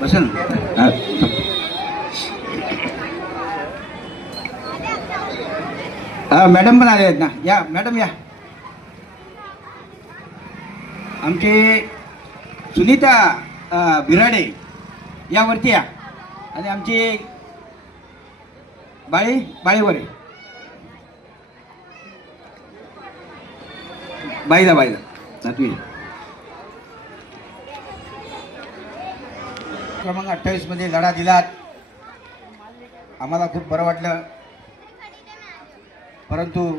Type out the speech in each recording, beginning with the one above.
बसा ना. मॅडम पण आले आहेत ना. या मॅडम या. आमचे सुनीता बिराडे यावरती या. आणि आमची बाळीवरे बाईला तुम्ही क्रमांक 28 मध्ये लढा दिलात. आम्हाला खूप बरं वाटलं, परंतु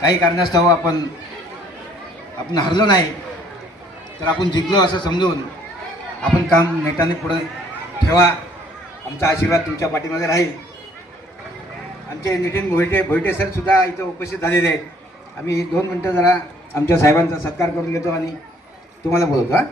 काही कारणास्तव आपण हरलो नाही, तर आपण जिंकलो असं समजून आपण काम नेटाने पुढे ठेवा. आमचा आशीर्वाद तुमच्या पाठीमागे राहील. आमचे नितीन भोईटे सर सुद्धा इथं उपस्थित झालेले आहेत. आम्ही 2 मिनटं जरा आमच्या साहेबांचा सत्कार करून घेतो आणि तुम्हाला बोलवतो. हां,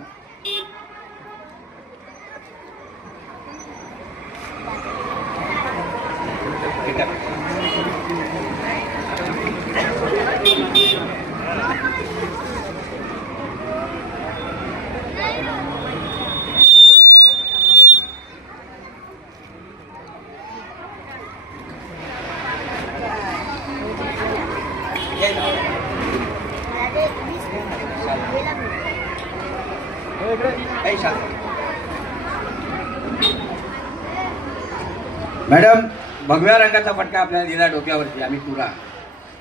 मॅडम, भगव्या रंगाचा फटका आपल्याला दिला डोक्यावरती आम्ही पुरा,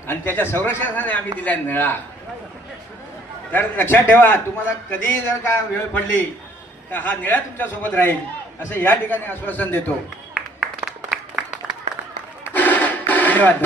आणि त्याच्या संरक्षणाने आम्ही दिला निळा. तर लक्षात ठेवा, तुम्हाला कधीही जर का वेळ पडली तर हा निळा तुमच्या सोबत राहील असं या ठिकाणी आश्वासन देतो. धन्यवाद.